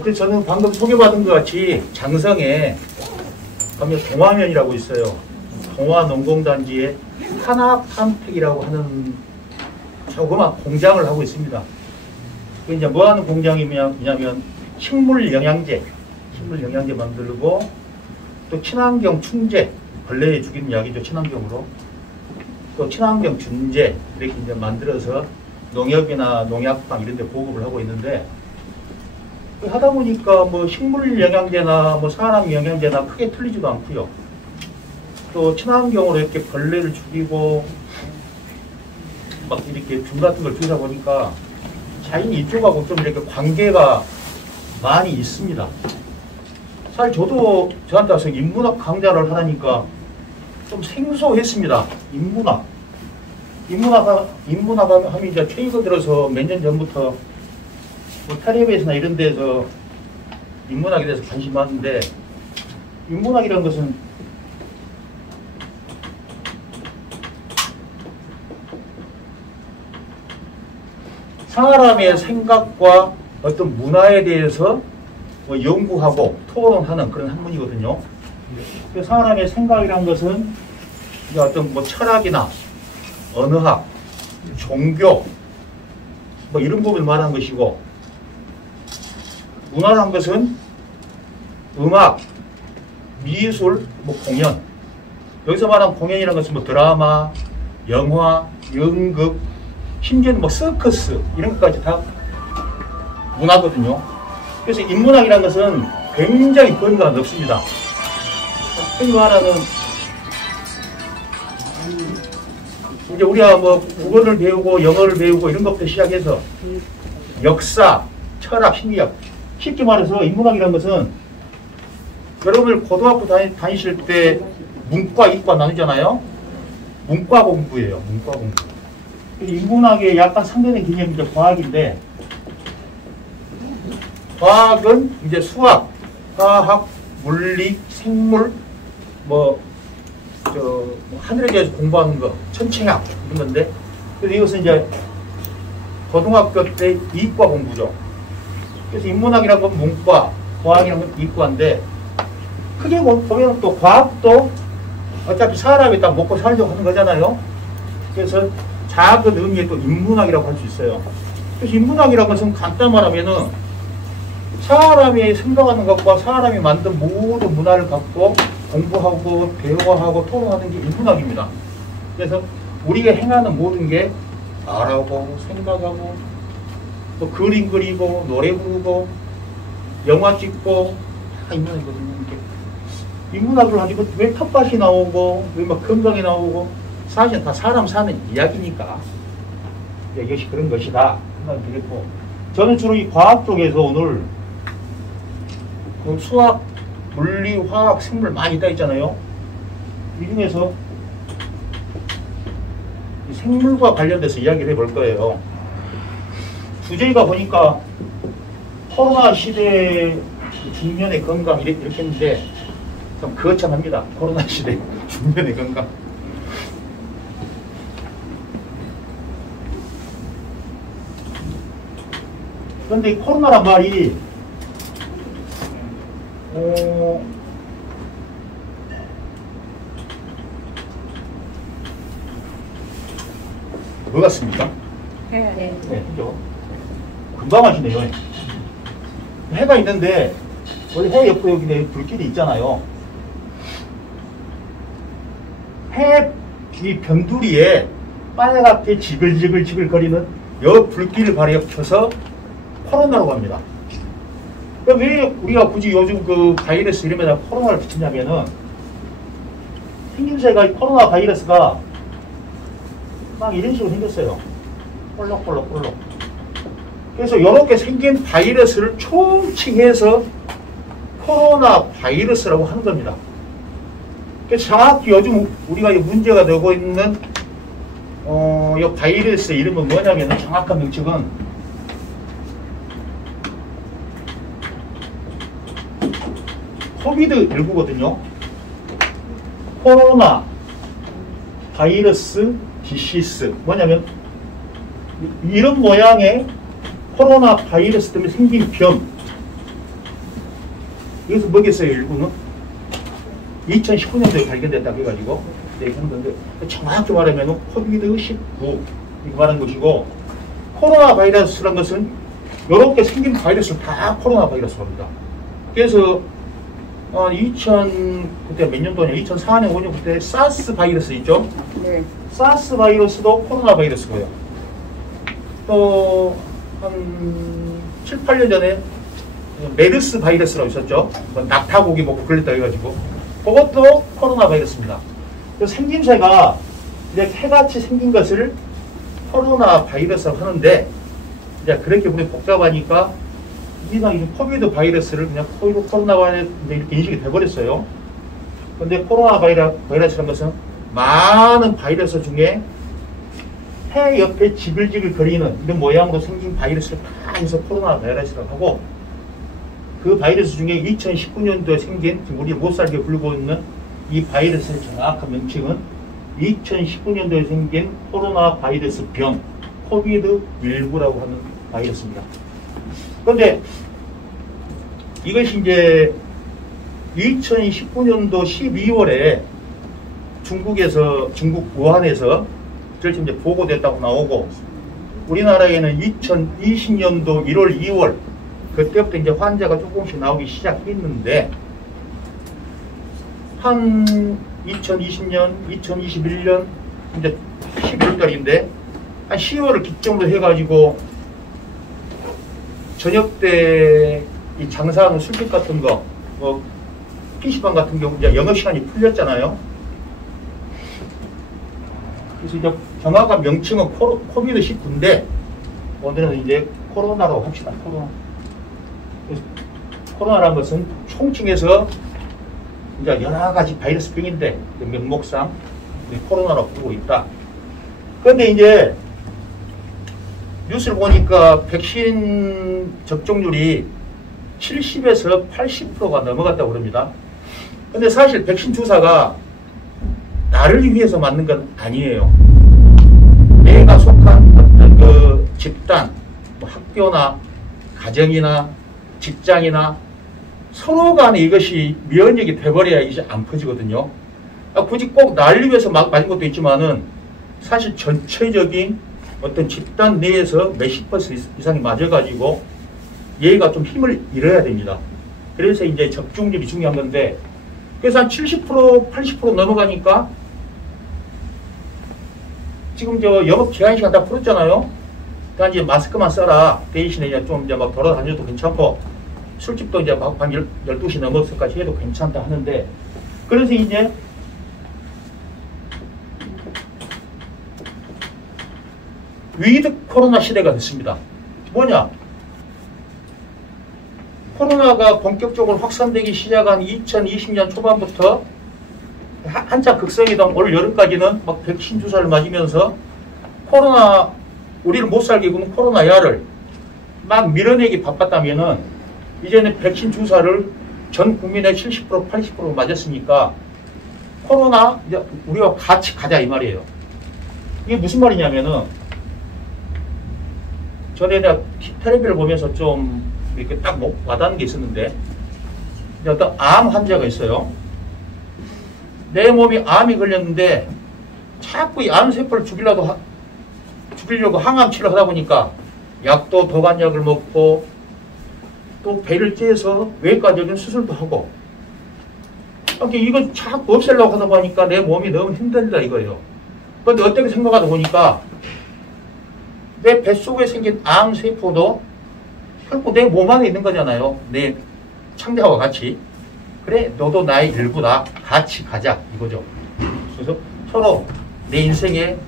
그래서 저는 방금 소개받은 것 같이 장성에 가면 동화면이라고 있어요. 동화농공단지에 한학한팩이라고 하는 조그만 공장을 하고 있습니다. 그 이제 뭐 하는 공장이냐면 식물 영양제 만들고 또 친환경 충제, 벌레에 죽이는 약이죠. 친환경으로. 또 친환경 준제 이렇게 이제 만들어서 농협이나 농약방 이런 데 보급을 하고 있는데 하다 보니까 뭐 식물 영양제나 뭐 사람 영양제나 크게 틀리지도 않고요. 또 친환경으로 이렇게 벌레를 죽이고 막 이렇게 균 같은 걸 주다 보니까 자연히 이쪽하고 좀 이렇게 관계가 많이 있습니다. 사실 저도 저한테 와서 인문학 강좌를 하니까 좀 생소했습니다. 인문학 하면 이제 최근 들어서 몇 년 전부터 뭐 텔레비에서나 이런 데서 인문학에 대해서 관심이 많은데, 인문학이라는 것은 사람의 생각과 어떤 문화에 대해서 뭐 연구하고 토론하는 그런 학문이거든요. 사람의 생각이라는 것은 어떤 뭐 철학이나 언어학, 종교 뭐 이런 부분을 말하는 것이고, 문화라는 것은 음악, 미술, 뭐 공연. 여기서 말하는 공연이라는 것은 뭐 드라마, 영화, 연극, 심지어는 뭐 서커스 이런 것까지 다 문화거든요. 그래서 인문학이라는 것은 굉장히 범위가 넓습니다. 흔히 말하는 이제 우리가 뭐 국어를 배우고 영어를 배우고 이런 것부터 시작해서 역사, 철학, 심리학, 쉽게 말해서 인문학이라는 것은 여러분들 고등학교 다니실 때 문과, 이과 나누잖아요. 문과 공부예요. 문과 공부. 인문학의 약간 상대된 개념이 이제 과학인데, 과학은 이제 수학, 화학, 물리, 생물, 뭐 하늘에 대해서 공부하는 거, 천체학 이런 건데, 그래서 이것은 이제 고등학교 때 이과 공부죠. 그래서 인문학이라는 건 문과, 과학이라는 건 이과인데, 크게 보면 또 과학도 어차피 사람이 딱 먹고 살려고 하는 거잖아요. 그래서 작은 의미의 또 인문학이라고 할 수 있어요. 그래서 인문학이라는 것은 간단히 말하면은 사람이 생각하는 것과 사람이 만든 모든 문화를 갖고 공부하고 대화하고 토론하는 게 인문학입니다. 그래서 우리가 행하는 모든 게 말하고 생각하고 또 그림 그리고 노래 부르고 영화 찍고 다 인문학이거든요. 인문학을 하니까 왜 텃밭이 나오고 왜 막 건강이 나오고 사실 다 사람 사는 이야기니까 이것이 그런 것이다 생각이 들었고, 저는 주로 이 과학 쪽에서 오늘 그 수학, 물리, 화학, 생물 많이 있다 있잖아요. 이 중에서 생물과 관련돼서 이야기를 해볼 거예요. 주제가 보니까 코로나 시대 중년의 건강 이렇게 했는데 좀 거창합니다. 코로나 시대 중년의 건강. 그런데 코로나란 말이 뭐 같습니까? 네, 그죠? 금방 하시네요. 해가 있는데 원래 해 옆에 여기 불길이 있잖아요. 해 이 변두리에 빨갛게 지글지글 거리는 여 불길을 바로 켜서 코로나라고 합니다. 왜 우리가 굳이 요즘 그 바이러스 이름에다 코로나를 붙이냐면은 생김새가 코로나 바이러스가 막 이런 식으로 생겼어요. 볼록볼록. 그래서 이렇게 생긴 바이러스를 총칭해서 코로나 바이러스라고 하는 겁니다. 그래서 정확히 요즘 우리가 문제가 되고 있는 이 바이러스 이름은 뭐냐면 정확한 명칭은 코비드19거든요. 코로나 바이러스 디시스. 뭐냐면 이런 모양의 코로나 바이러스 때문에 생긴 병, 여기서 뭐겠어요, 일부는? 2019년도에 발견됐다고 해가지고 얘기하는 건데, 정확히 말하면 코비드19 이거 말하는 것이고, 코로나 바이러스라는 것은 이렇게 생긴 바이러스를 다 코로나 바이러스로 합니다. 그래서 그때 몇 년도냐, 2004년, 5년 그때 사스 바이러스 있죠? 네. 사스 바이러스도 코로나 바이러스고요. 또 한 7, 8년 전에 메르스 바이러스라고 있었죠. 낙타고기 먹고 걸렸다 해가지고 그것도 코로나 바이러스입니다. 그래서 생김새가 이제 개같이 생긴 것을 코로나 바이러스라고 하는데, 이제 그렇게 보면 복잡하니까 이상 코비드 바이러스를 그냥 코로나 바이러스 이렇게 인식이 돼버렸어요. 근데 코로나 바이러스라는 것은 많은 바이러스 중에 폐 옆에 지글지글 거리는 이런 모양으로 생긴 바이러스를 다 해서 코로나 바이러스라고 하고, 그 바이러스 중에 2019년도에 생긴 우리 못 살게 불고 있는 이 바이러스의 정확한 명칭은 2019년도에 생긴 코로나 바이러스 병 코비드19라고 하는 바이러스입니다. 그런데 이것이 이제 2019년도 12월에 중국 우한에서 이제 보고됐다고 나오고, 우리나라에는 2020년도 1월, 2월 그때부터 이제 환자가 조금씩 나오기 시작했는데, 한 2020년, 2021년 이제 11월 달인데 한 10월을 기점으로 해가지고 저녁 때 이 장사하는 술집 같은 거, 뭐 PC방 같은 경우 이제 영업 시간이 풀렸잖아요. 그래서 이제 정확한 명칭은 코비드19인데 오늘은 이제 코로나라고 합시다. 코로나라는 것은 총칭해서 이제 여러 가지 바이러스 병인데 명목상 코로나라고 부르고 있다. 그런데 이제 뉴스를 보니까 백신 접종률이 70에서 80%가 넘어갔다고 그럽니다. 근데 사실 백신 주사가 나를 위해서 맞는 건 아니에요. 내가 속한 어떤 그 집단, 뭐 학교나 가정이나 직장이나 서로 간에 이것이 면역이 돼버려야 이제 안 퍼지거든요. 굳이 꼭 나를 위해서 맞은 것도 있지만은 사실 전체적인 어떤 집단 내에서 몇십 퍼센트 이상이 맞아가지고 얘가 좀 힘을 잃어야 됩니다. 그래서 이제 접종률이 중요한 건데, 그래서 한 70%, 80% 넘어가니까 지금 저 영업 제한 시간 다 풀었잖아요. 그러니까 이제 마스크만 써라. 대신에 이제 좀 이제 막 돌아다녀도 괜찮고, 술집도 이제 막 한 12시 넘어서까지 해도 괜찮다 하는데, 그래서 이제 위드 코로나 시대가 됐습니다. 뭐냐? 코로나가 본격적으로 확산되기 시작한 2020년 초반부터 한참 극성이던 올 여름까지는 막 백신 주사를 맞으면서 코로나, 우리를 못 살게 구는 코로나야를 막 밀어내기 바빴다면은 이제는 백신 주사를 전 국민의 70%, 80% 맞았으니까 코로나, 이제 우리와 같이 가자 이 말이에요. 이게 무슨 말이냐면은, 전에 내가 텔레비를 보면서 좀 이렇게 딱 와닿는 게 있었는데, 어떤 암 환자가 있어요. 내 몸이 암이 걸렸는데 자꾸 이 암세포를 죽이려고 항암 치료를 하다 보니까 약도 도관약을 먹고 또 배를 째서 외과적인 수술도 하고, 이거 자꾸 없애려고 하다 보니까 내 몸이 너무 힘들다 이거예요. 그런데 어떻게 생각하다 보니까 내 뱃속에 생긴 암세포도 결국 내 몸 안에 있는 거잖아요. 내 창자와 같이. 그래, 너도 나의 일부다. 같이 가자 이거죠. 그래서 서로 내 인생의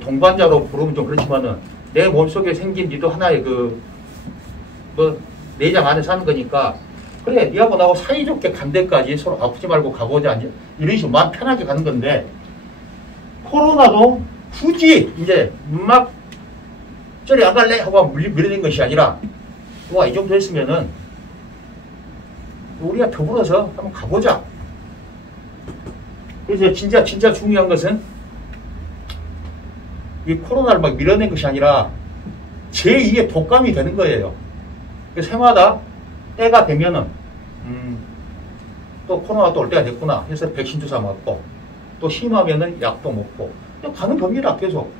동반자로 부르면 좀 그렇지만은 내 몸속에 생긴 니도 하나의 내장 안에 사는 거니까, 그래, 니하고 나하고 사이좋게 간 데까지 서로 아프지 말고 가보자. 이런 식으로 마음 편하게 가는 건데, 코로나도 굳이 이제 막 저리 안 갈래? 하고 밀어낸 것이 아니라, 와, 이 정도 했으면은 우리가 더불어서 한번 가보자. 그래서 진짜 중요한 것은 이 코로나를 막 밀어낸 것이 아니라 제2의 독감이 되는 거예요. 그래서 해마다 때가 되면은 또 코로나 또 올 때가 됐구나 해서 백신 주사 맞고 또 심하면은 약도 먹고 가는 겁니다. 계속.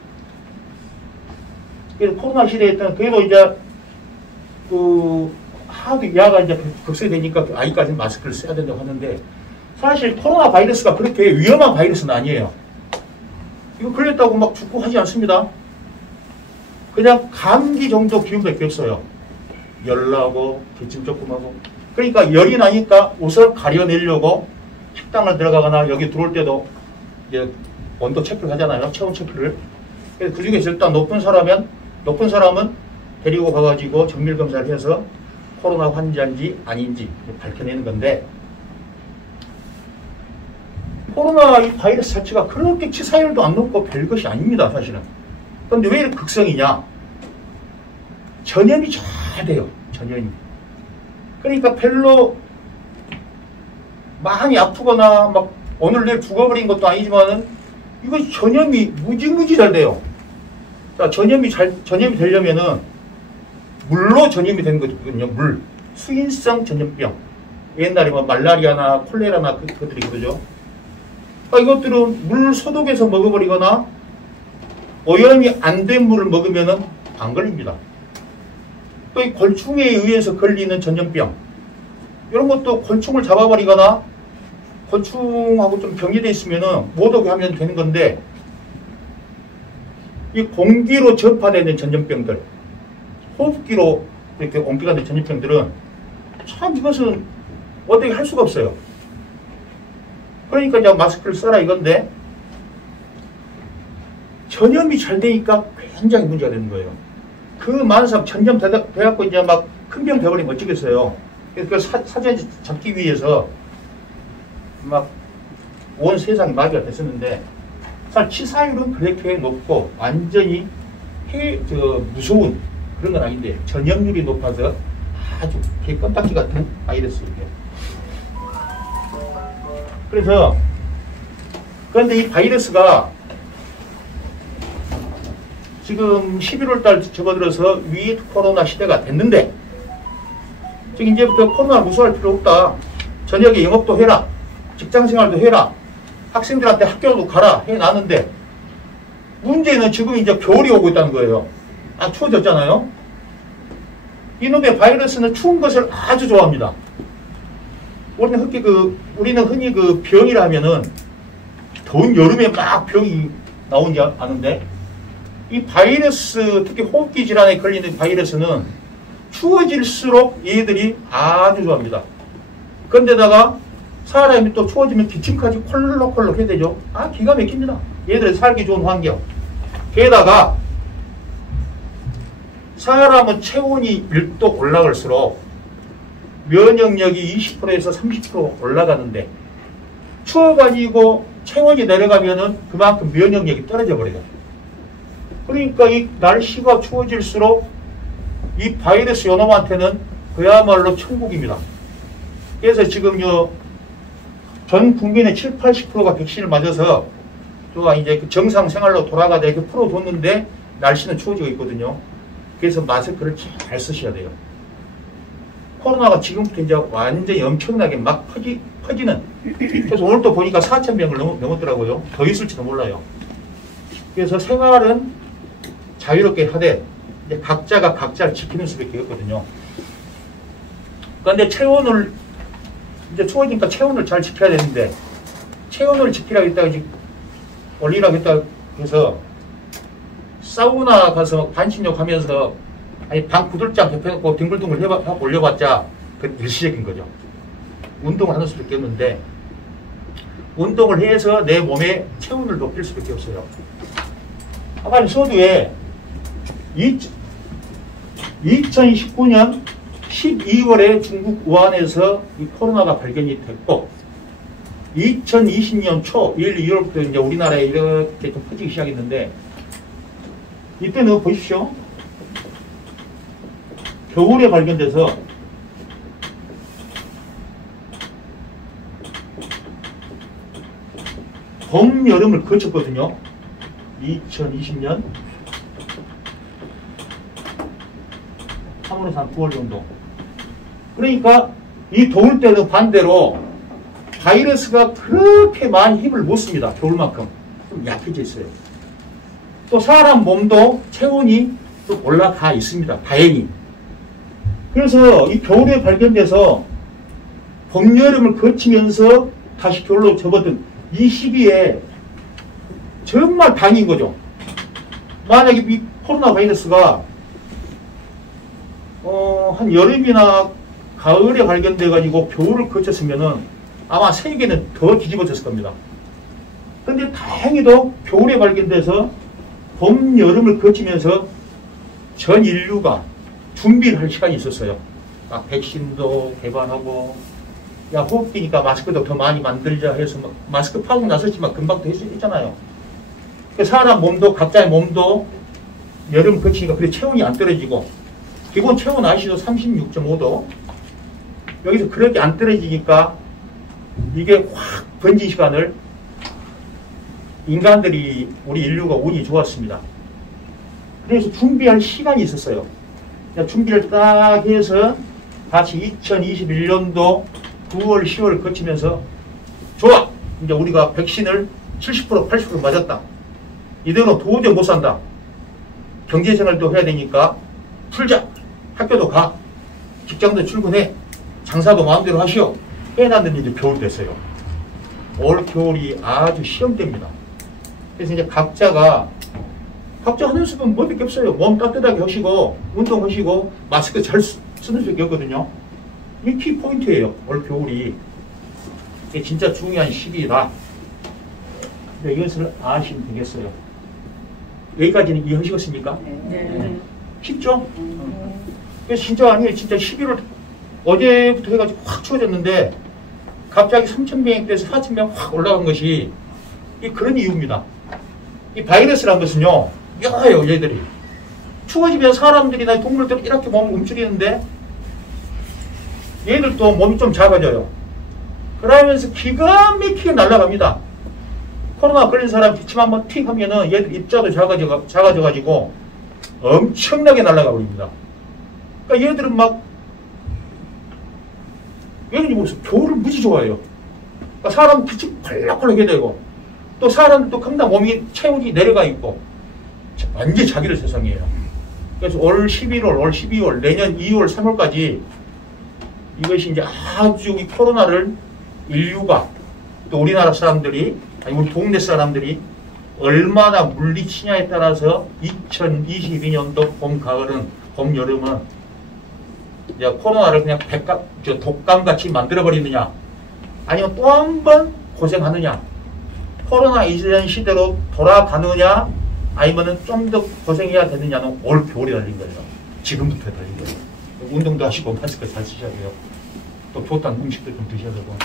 그래서 코로나 시대에 때는 그래도 이제 하도 야가 이제 극세되니까 아이까지 마스크를 써야 된다고 하는데 사실 코로나 바이러스가 그렇게 위험한 바이러스는 아니에요. 이거 걸렸다고 막 죽고 하지 않습니다. 그냥 감기 정도 기운밖에 없어요. 열나고 기침 조금 하고. 그러니까 열이 나니까 옷을 가려내려고 식당을 들어가거나 여기 들어올 때도 이제 온도 체크를 하잖아요. 체온 체크를. 그래서 그 중에서 일단 높은 사람은 데리고 가가지고 정밀 검사를 해서 코로나 환자인지 아닌지 밝혀내는 건데 코로나 이 바이러스 자체가 그렇게 치사율도 안 높고 별것이 아닙니다. 사실은. 그런데 왜 이렇게 극성이냐? 전염이 잘 돼요. 전염이. 그러니까 별로 많이 아프거나 막 오늘 내일 죽어버린 것도 아니지만은 이거 전염이 무지무지 잘 돼요. 자, 전염이 되려면은 물로 전염이 되는 거거든요. 물. 수인성 전염병. 옛날에 뭐 말라리아나 콜레라나 그들이 그러죠. 이것들은 물 소독해서 먹어버리거나 오염이 안 된 물을 먹으면은 안 걸립니다. 또 이 곤충에 의해서 걸리는 전염병. 이런 것도 곤충을 잡아버리거나 곤충하고 좀 병이 있으면은 못 오게 하면 되는 건데 이 공기로 전파되는 전염병들, 호흡기로 이렇게 옮겨가 는 전염병들은 참 이것은 어떻게 할 수가 없어요. 그러니까 이제 마스크를 써라 이건데 전염이 잘 되니까 굉장히 문제가 되는 거예요. 그 많은 사람 전염 돼갖고 이제 막 큰 병 돼버리면 어쩌겠어요. 그래서 그 사전 잡기 위해서 막 온 세상이 마비가 됐었는데 사실 치사율은 그렇게 높고 완전히 무서운 그런 건 아닌데 전염률이 높아서 아주 개껌딱지 같은 바이러스예요. 그래서 그런데 이 바이러스가 지금 11월 달 접어들어서 위드 코로나 시대가 됐는데 지금 이제부터 코로나 무서워할 필요 없다. 저녁에 영업도 해라. 직장생활도 해라. 학생들한테 학교도 가라 해놨는데 문제는 지금 이제 겨울이 오고 있다는 거예요. 추워졌잖아요. 이놈의 바이러스는 추운 것을 아주 좋아합니다. 우리는 흔히 그 병이라 하면은 더운 여름에 막 병이 나오지 않은데 이 바이러스, 특히 호흡기 질환에 걸리는 바이러스는 추워질수록 얘들이 아주 좋아합니다. 그런데다가 사람이 또 추워지면 기침까지 콜록콜록 해야 되죠. 기가 막힙니다. 얘들이 살기 좋은 환경. 게다가 사람은 체온이 1도 올라갈수록 면역력이 20%에서 30% 올라가는데 추워가지고 체온이 내려가면은 그만큼 면역력이 떨어져 버려요. 그러니까 이 날씨가 추워질수록 이 바이러스 요놈한테는 그야말로 천국입니다. 그래서 지금 전 국민의 7, 80%가 백신을 맞아서 또 이제 정상 생활로 돌아가다 이렇게 풀어뒀는데 날씨는 추워지고 있거든요. 그래서 마스크를 잘 쓰셔야 돼요. 코로나가 지금부터 이제 완전히 엄청나게 막 퍼지는. 그래서 오늘 또 보니까 4,000명을 넘었더라고요. 더 있을지도 몰라요. 그래서 생활은 자유롭게 하되 이제 각자가 각자를 지키는 수밖에 없거든요. 그런데 체온을 이제 추워지니까 체온을 잘 지켜야 되는데 체온을 지키라고 했다가 올리라고 했다고 해서 사우나 가서 반신욕 하면서 방 구들장 겹해놓고 뒹굴뒹굴 하고 올려봤자 그건 일시적인 거죠. 운동을 하는 수밖에 없는데 운동을 해서 내 몸의 체온을 높일 수밖에 없어요. 아까 서두에 2019년 12월에 중국 우한에서 이 코로나가 발견이 됐고 2020년 초 1, 2월부터 이제 우리나라에 이렇게 좀 퍼지기 시작했는데 이때는 보십시오. 겨울에 발견돼서 봄, 여름을 거쳤거든요. 2020년 3월에서 한 9월 정도. 그러니까 이 더울 때는 반대로 바이러스가 그렇게 많이 힘을 못 씁니다. 겨울만큼. 좀 약해져 있어요. 또 사람 몸도 체온이 또 올라가 있습니다. 다행히. 그래서 이 겨울에 발견돼서 봄, 여름을 거치면서 다시 겨울로 접어든 이 시기에 정말 다행인 거죠. 만약에 이 코로나 바이러스가 한 여름이나 가을에 발견돼 가지고 겨울을 거쳤으면은 아마 세계는 더 뒤집어졌을 겁니다. 근데 다행히도 겨울에 발견돼서 봄, 여름을 거치면서 전 인류가 준비를 할 시간이 있었어요. 막 백신도 개발하고, 야, 호흡기니까 마스크도 더 많이 만들자 해서 마스크 파고 나섰지만 금방 더 했잖아요. 사람 몸도, 각자의 몸도 여름 거치니까 그래 체온이 안 떨어지고, 기본 체온 아시죠? 36.5도. 여기서 그렇게 안 떨어지니까 이게 확 번진 시간을 인간들이, 우리 인류가 운이 좋았습니다. 그래서 준비할 시간이 있었어요. 준비를 딱 해서 다시 2021년도 9월, 10월 거치면서 좋아! 이제 우리가 백신을 70%, 80% 맞았다. 이대로 도저히 못 산다. 경제생활도 해야 되니까 풀자. 학교도 가. 직장도 출근해. 장사도 마음대로 하시오. 해놨는데 이제 겨울 됐어요. 올 겨울이 아주 시험대입니다. 그래서 이제 각자 하는 수는 뭐밖에 없어요. 몸 따뜻하게 하시고, 운동하시고, 마스크 잘 쓰는 수밖에 없거든요. 이게 키포인트예요. 올 겨울이. 이게 진짜 중요한 시기다. 이것을 아시면 되겠어요. 여기까지는 이해하시겠습니까? 네. 쉽죠? 그래서 진짜 아니에요. 진짜 11월 어제부터 해가지고 확 추워졌는데 갑자기 3,000명에서 4,000명 확 올라간 것이 그런 이유입니다. 이 바이러스라는 것은요, 묘해요, 얘들이. 추워지면 사람들이나 동물들이 이렇게 몸을 움츠리는데 얘들도 몸이 좀 작아져요. 그러면서 기가 막히게 날아갑니다. 코로나 걸린 사람 기침 한번 틱 하면은 얘들 입자도 작아져가지고 엄청나게 날아가 버립니다. 그러니까 얘들은 얘들이 무슨 겨울을 무지 좋아해요. 그러니까 사람 기침 펄럭펄럭 해야 되고, 또 사람도 금방 몸이 체온이 내려가 있고, 완전히 자기를 세상이에요. 그래서 올 11월, 올 12월, 내년 2월, 3월까지 이것이 이제 아주 이 코로나를 인류가, 또 우리나라 사람들이, 아니 우리 동네 사람들이 얼마나 물리치냐에 따라서 2022년도 봄, 가을은, 봄, 여름은 이제 코로나를 그냥 독감같이 만들어버리느냐, 아니면 또 한 번 고생하느냐, 코로나 이전 시대로 돌아가느냐, 아니면은 좀 더 고생해야 되느냐는 올 겨울에 달린 거예요. 지금부터 달린 거예요. 운동도 하시고 마스크 잘 쓰셔야 돼요. 또 좋다는 음식도 좀 드셔야 되고.